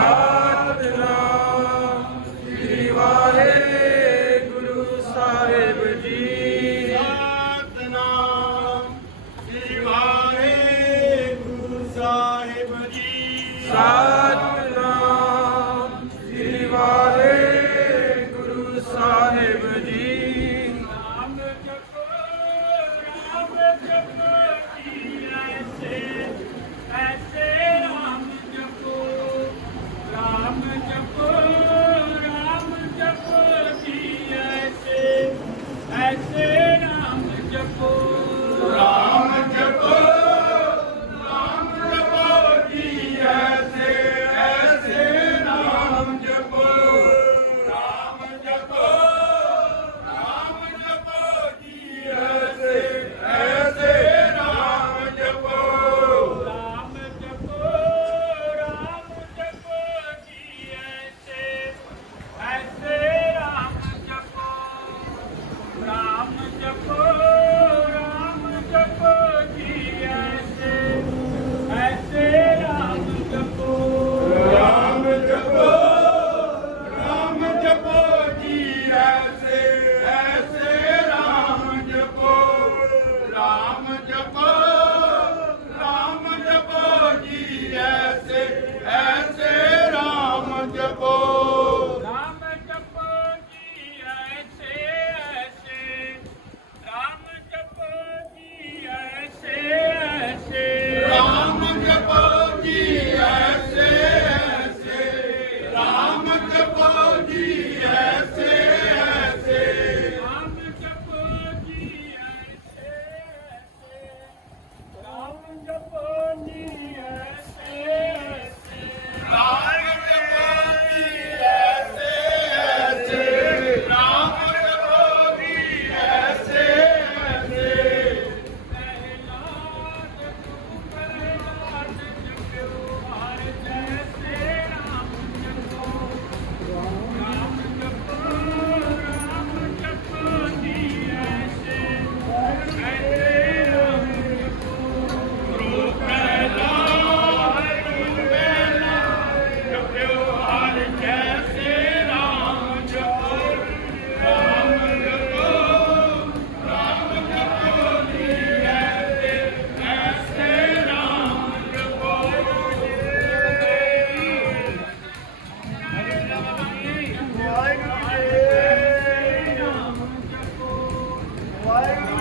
Wow. Yeah, Vai!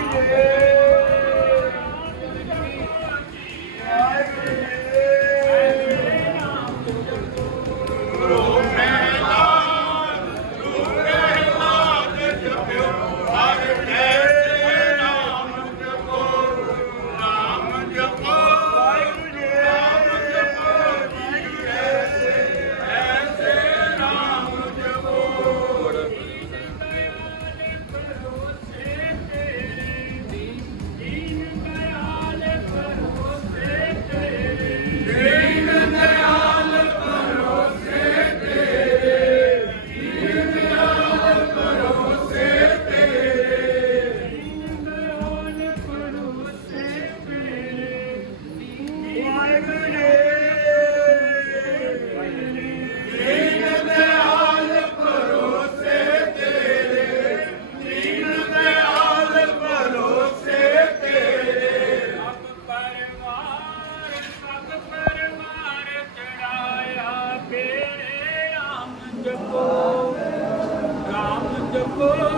wonderful.